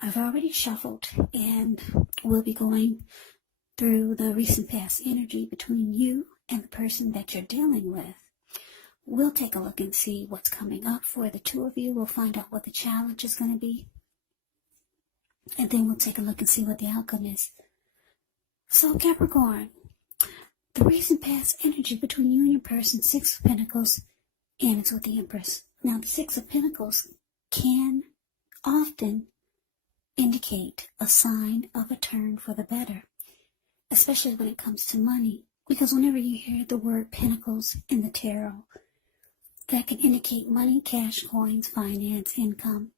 I've already shuffled, and we'll be going through the recent past energy between you and the person that you're dealing with. We'll take a look and see what's coming up for the two of you. We'll find out what the challenge is going to be. And then we'll take a look and see what the outcome is. So Capricorn, the recent past energy between you and your person, Six of Pentacles, and it's with the Empress. Now, the Six of Pentacles can often indicate a sign of a turn for the better, especially when it comes to money. Because whenever you hear the word Pentacles in the tarot, that can indicate money, cash, coins, finance, income.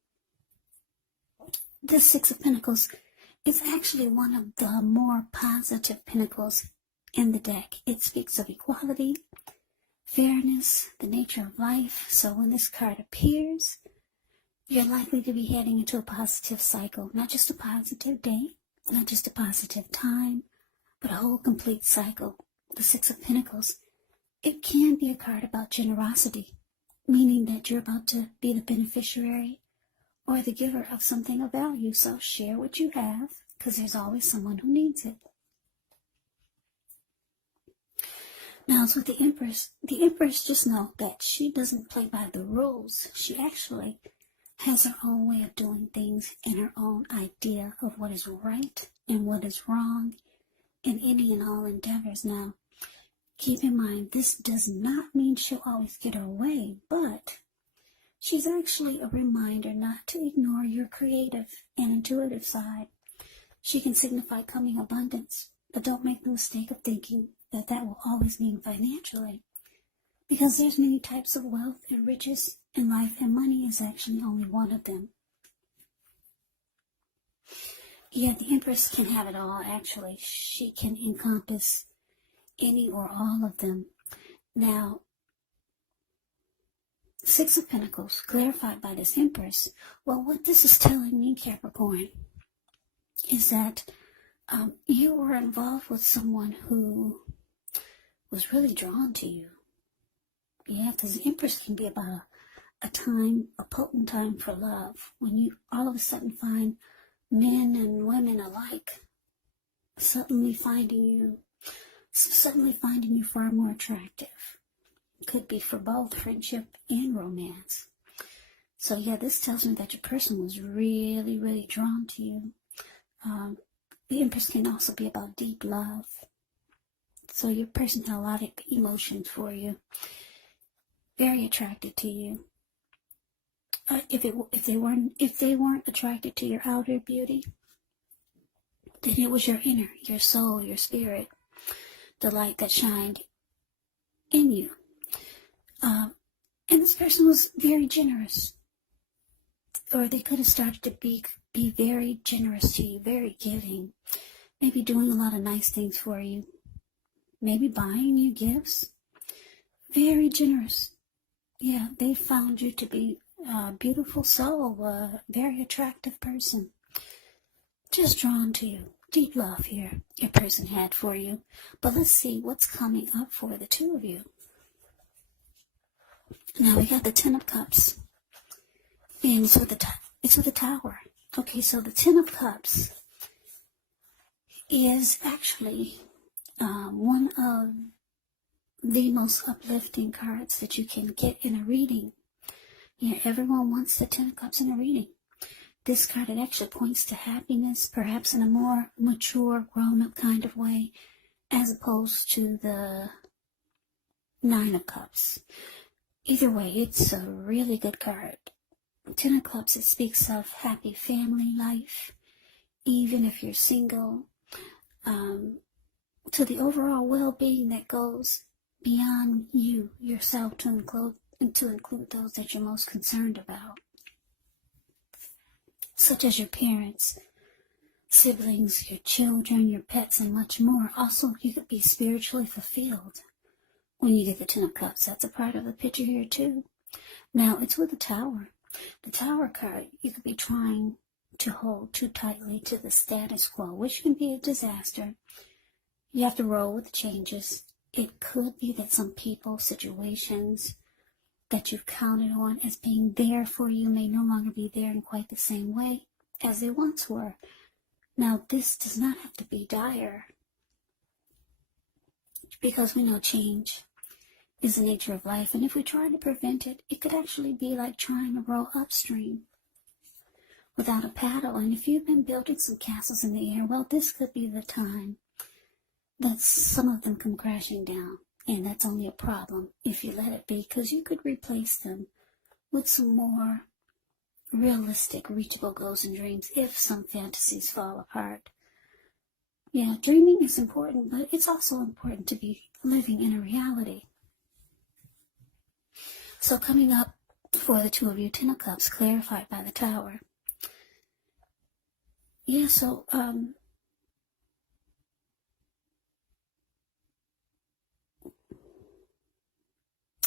This Six of Pentacles is actually one of the more positive pentacles in the deck. It speaks of equality, fairness, the nature of life. So when this card appears, you're likely to be heading into a positive cycle. Not just a positive day, not just a positive time, but a whole complete cycle. The Six of Pentacles, it can be a card about generosity, meaning that you're about to be the beneficiary or the giver of something of value. So share what you have, because there's always someone who needs it. Now, it's with the Empress. The Empress, just know that she doesn't play by the rules. She actually has her own way of doing things and her own idea of what is right and what is wrong in any and all endeavors. Now, keep in mind, this does not mean she'll always get her way, but she's actually a reminder not to ignore your creative and intuitive side. She can signify coming abundance, but don't make the mistake of thinking that that will always mean financially, because there's many types of wealth and riches in life, and money is actually only one of them. Yeah, the Empress can have it all, actually. She can encompass any or all of them. Now, Six of Pentacles, clarified by this Empress. Well, what this is telling me, Capricorn, is that you were involved with someone who was really drawn to you. Yeah, because the Empress can be about a time, a potent time for love, when you all of a sudden find men and women alike suddenly finding you far more attractive. Could be for both friendship and romance. So yeah, this tells me that your person was really, really drawn to you. The Empress can also be about deep love. So your person had a lot of emotions for you. Very attracted to you. If they weren't attracted to your outer beauty, then it was your inner, your soul, your spirit, the light that shined in you. And this person was very generous, or they could have started to be very generous to you, very giving, maybe doing a lot of nice things for you, maybe buying you gifts. Very generous. Yeah, they found you to be a beautiful soul, a very attractive person, just drawn to you. Deep love here your person had for you. But let's see what's coming up for the two of you. Now we got the Ten of Cups, and it's with the Tower. Okay, so the Ten of Cups is actually one of the most uplifting cards that you can get in a reading. Yeah, everyone wants the Ten of Cups in a reading. This card, it actually points to happiness, perhaps in a more mature, grown-up kind of way, as opposed to the Nine of Cups. Either way, it's a really good card. Ten of Cups, it speaks of happy family life, even if you're single, to the overall well-being that goes beyond you, yourself, to include those that you're most concerned about, such as your parents, siblings, your children, your pets, and much more. Also, you could be spiritually fulfilled when you get the Ten of Cups. That's a part of the picture here too. Now, it's with the Tower. The Tower card, you could be trying to hold too tightly to the status quo, which can be a disaster. You have to roll with the changes. It could be that some people, situations that you've counted on as being there for you may no longer be there in quite the same way. as they once were. Now, this does not have to be dire, because we know change is the nature of life, and if we try to prevent it, it could actually be like trying to row upstream without a paddle. And if you've been building some castles in the air, well, this could be the time that some of them come crashing down. And that's only a problem if you let it be, because you could replace them with some more realistic, reachable goals and dreams if some fantasies fall apart. Yeah, dreaming is important, but it's also important to be living in a reality. So coming up for the two of you, Ten of Cups, clarified by the Tower. Yeah, so,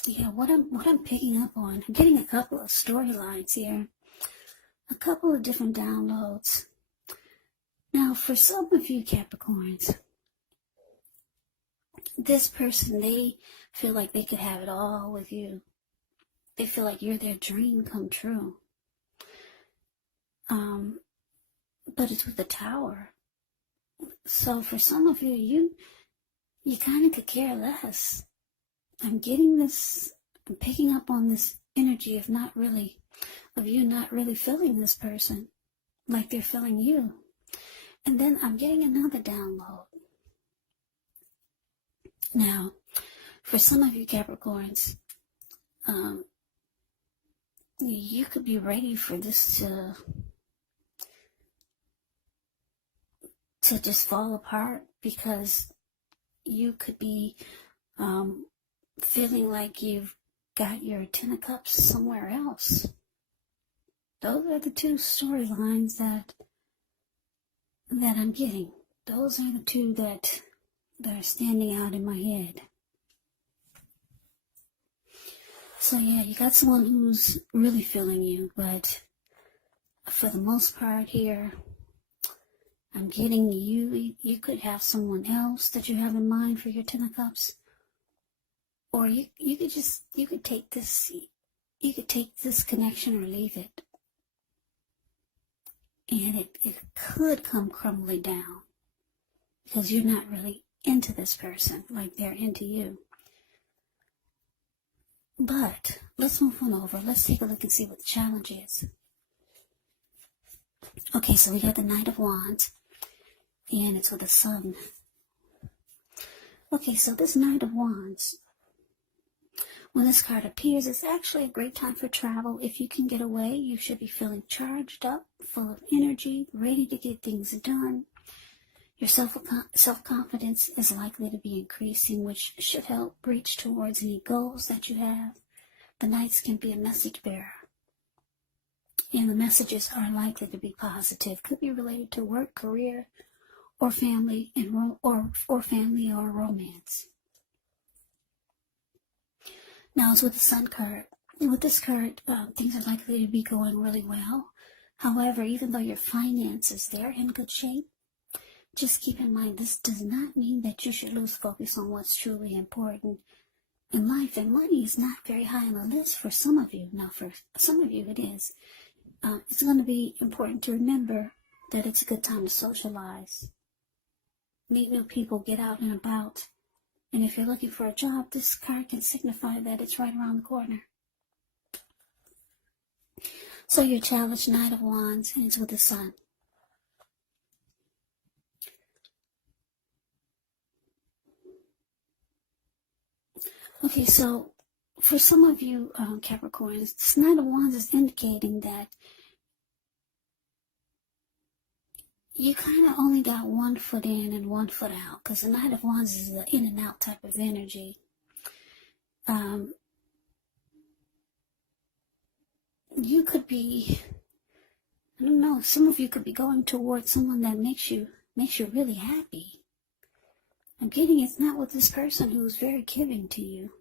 yeah, what I'm picking up on, I'm getting a couple of storylines here, a couple of different downloads. Now, for some of you Capricorns, this person, they feel like they could have it all with you. They feel like you're their dream come true. But it's with the Tower. So for some of you, you kind of could care less. I'm getting this, I'm picking up on this energy of you not really feeling this person like they're feeling you. And then I'm getting another download. Now, for some of you Capricorns, you could be ready for this to just fall apart, because you could be feeling like you've got your Ten of Cups somewhere else. Those are the two storylines that I'm getting. Those are the two that are standing out in my head. So yeah, you got someone who's really feeling you, but for the most part here, I'm getting you could have someone else that you have in mind for your Ten of Cups. Or you could take this connection or leave it. And it could come crumbling down, because you're not really into this person like they're into you. But let's move on over. Let's take a look and see what the challenge is. Okay, so we got the Knight of Wands, and it's with the Sun. Okay, so this Knight of Wands, when this card appears, it's actually a great time for travel. If you can get away, you should be feeling charged up, full of energy, ready to get things done. Your self-confidence is likely to be increasing, which should help reach towards any goals that you have. The Knights can be a message bearer, and the messages are likely to be positive. Could be related to work, career, or family, or family or romance. Now it's with the Sun card. With this card, things are likely to be going really well. However, even though your finances, they're in good shape, just keep in mind, this does not mean that you should lose focus on what's truly important in life. And money is not very high on the list for some of you. Now, for some of you, it is. It's going to be important to remember that it's a good time to socialize, meet new people, get out and about. And if you're looking for a job, this card can signify that it's right around the corner. So your challenge, Knight of Wands, and it's with the Sun. Okay, so for some of you Capricorns, this Knight of Wands is indicating that you kind of only got one foot in and one foot out, because the Knight of Wands is an in and out type of energy. You could be, I don't know, some of you could be going towards someone that makes you really happy. I'm getting it's not with this person who's very giving to you.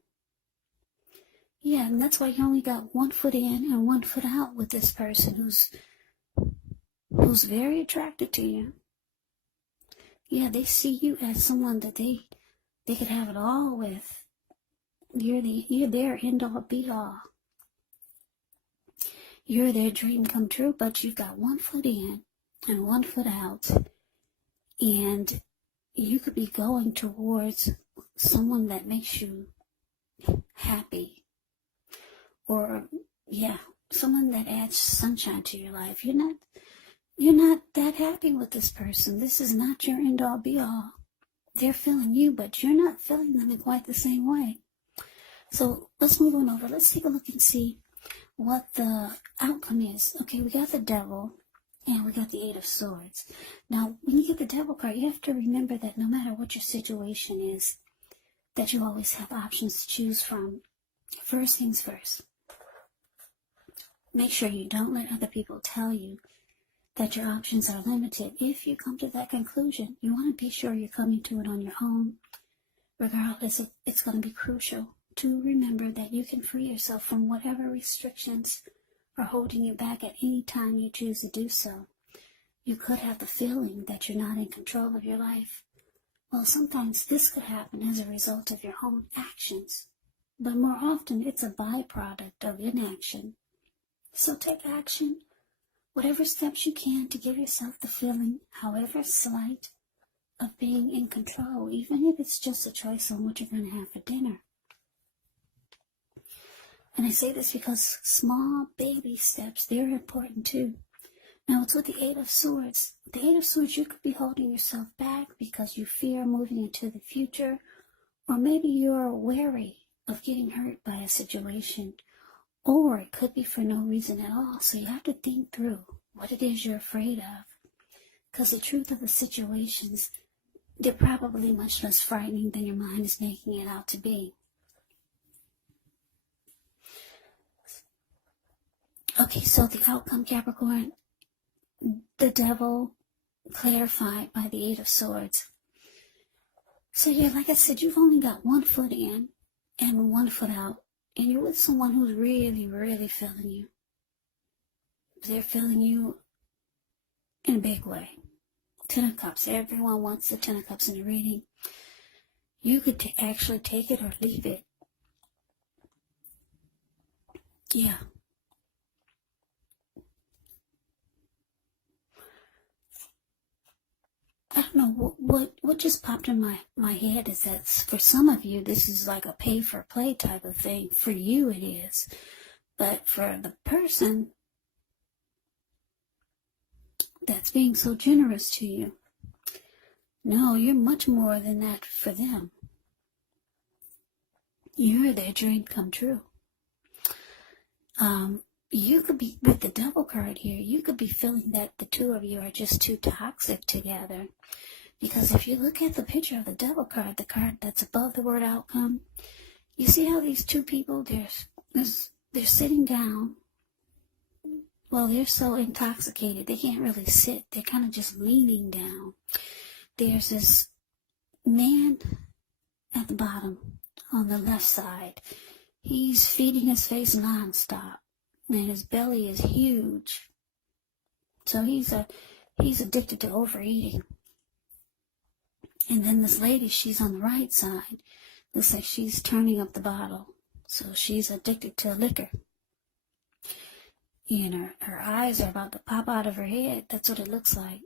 Yeah, and that's why you only got one foot in and one foot out with this person who's very attracted to you. Yeah, they see you as someone that they could have it all with. You're their end all be all. You're their dream come true, but you've got one foot in and 1 foot out, and you could be going towards someone that makes you happy, or someone that adds sunshine to your life. You're not that happy with this person. This is not your end all be all. They're feeling you, but you're not feeling them in quite the same way. So let's move on over. Let's take a look and see what the outcome is. Okay, we got the Devil and we got the 8 of Swords. Now, when you get the Devil card, you have to remember that no matter what your situation is, that you always have options to choose from. First things first, make sure you don't let other people tell you that your options are limited. If you come to that conclusion, you want to be sure you're coming to it on your own. Regardless, it's going to be crucial to remember that you can free yourself from whatever restrictions are holding you back at any time you choose to do so. You could have the feeling that you're not in control of your life. Well, sometimes this could happen as a result of your own actions, but more often it's a byproduct of inaction. So take action, whatever steps you can to give yourself the feeling, however slight, of being in control, even if it's just a choice on what you're going to have for dinner. And I say this because small baby steps, they're important too. Now it's with the 8 of Swords. The 8 of Swords, you could be holding yourself back because you fear moving into the future, or maybe you're wary of getting hurt by a situation, or it could be for no reason at all. So you have to think through what it is you're afraid of, because the truth of the situations, they're probably much less frightening than your mind is making it out to be. Okay, so the outcome, Capricorn, the Devil clarified by the 8 of Swords. So yeah, like I said, you've only got 1 foot in and 1 foot out, and you're with someone who's really, really feeling you. They're feeling you in a big way. 10 of Cups. Everyone wants the 10 of Cups in the reading. You could actually take it or leave it. Yeah. I don't know, what just popped in my head is that for some of you, this is like a pay-for-play type of thing. For you, it is. But for the person that's being so generous to you, no, you're much more than that for them. You're their dream come true. You could be, with the Devil card here, you could be feeling that the two of you are just too toxic together. Because if you look at the picture of the Devil card, the card that's above the word outcome, you see how these two people, they're sitting down. Well, they're so intoxicated, they can't really sit. They're kind of just leaning down. There's this man at the bottom on the left side. He's feeding his face nonstop, and his belly is huge. So he's addicted to overeating. And then this lady, she's on the right side. Looks like she's turning up the bottle. So she's addicted to liquor. And her eyes are about to pop out of her head. That's what it looks like.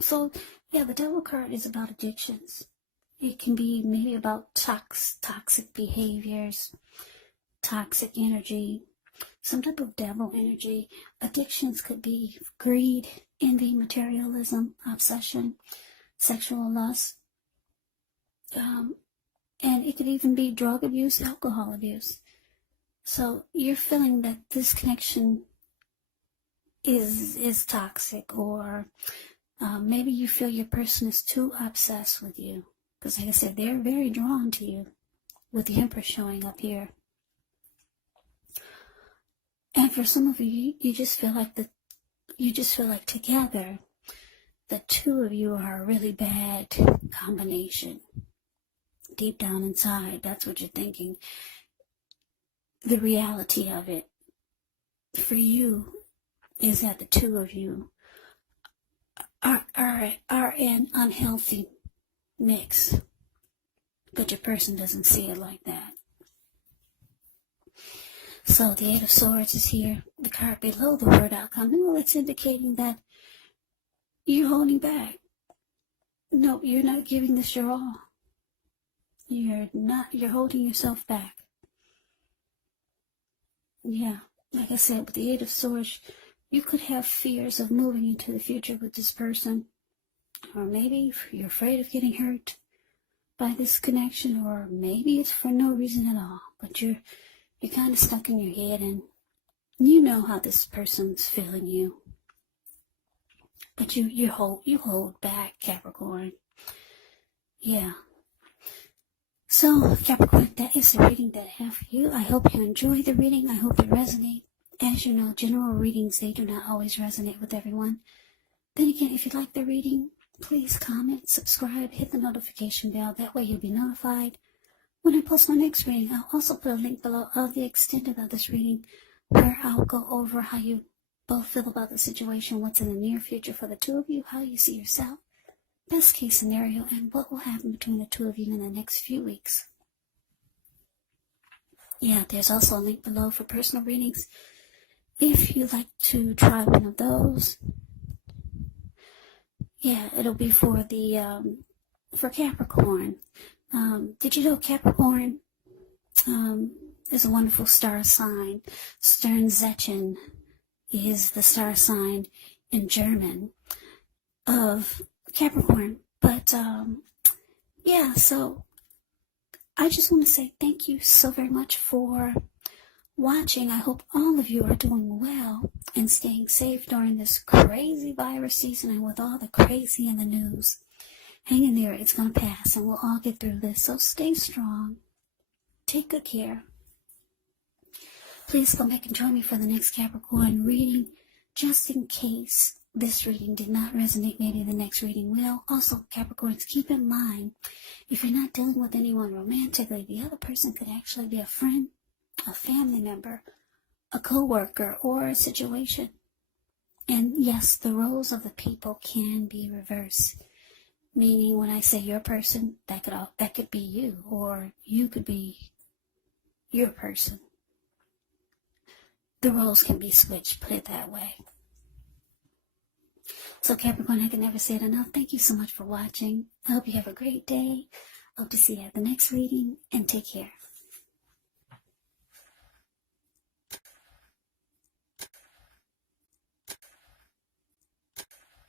So, yeah, the Devil card is about addictions. It can be maybe about toxic behaviors, toxic energy, some type of devil energy. Addictions could be greed, envy, materialism, obsession, sexual lust. And it could even be drug abuse, alcohol abuse. So you're feeling that this connection is toxic, or maybe you feel your person is too obsessed with you. Because like I said, they're very drawn to you, with the Empress showing up here. And for some of you, you just feel like together, the two of you are a really bad combination. Deep down inside, that's what you're thinking. The reality of it for you is that the two of you are an unhealthy mix, but your person doesn't see it like that. So the 8 of Swords is here, the card below the word outcome. Well, it's indicating that you're holding back. No, you're not giving this your all. You're holding yourself back. Yeah, like I said, with the Eight of Swords, you could have fears of moving into the future with this person. Or maybe you're afraid of getting hurt by this connection, or maybe it's for no reason at all. But you're kind of stuck in your head, and you know how this person's feeling you. But you hold back, Capricorn. Yeah. So, Capricorn, that is the reading that I have for you. I hope you enjoy the reading. I hope it resonates. As you know, general readings, they do not always resonate with everyone. Then again, if you like the reading, please comment, subscribe, hit the notification bell. That way you'll be notified when I post my next reading. I'll also put a link below of the extended of this reading where I'll go over how you both feel about the situation, what's in the near future for the two of you, how you see yourself, best case scenario, and what will happen between the two of you in the next few weeks. Yeah, there's also a link below for personal readings if you'd like to try one of those. Yeah, it'll be for the for Capricorn. Did you know Capricorn is a wonderful star sign? Sternzeichen is the star sign in German of Capricorn. But yeah, so I just want to say thank you so very much for watching. I hope all of you are doing well and staying safe during this crazy virus season and with all the crazy in the news. Hang in there, it's going to pass and we'll all get through this. So stay strong. Take good care. Please come back and join me for the next Capricorn reading, just in case this reading did not resonate. Maybe the next reading will. Also, Capricorns, keep in mind, if you're not dealing with anyone romantically, the other person could actually be a friend, a family member, a co-worker, or a situation. And yes, the roles of the people can be reversed. Meaning, when I say your person, that could be you, or you could be your person. The roles can be switched, put it that way. So Capricorn, I can never say it enough. Thank you so much for watching. I hope you have a great day. Hope to see you at the next reading, and take care.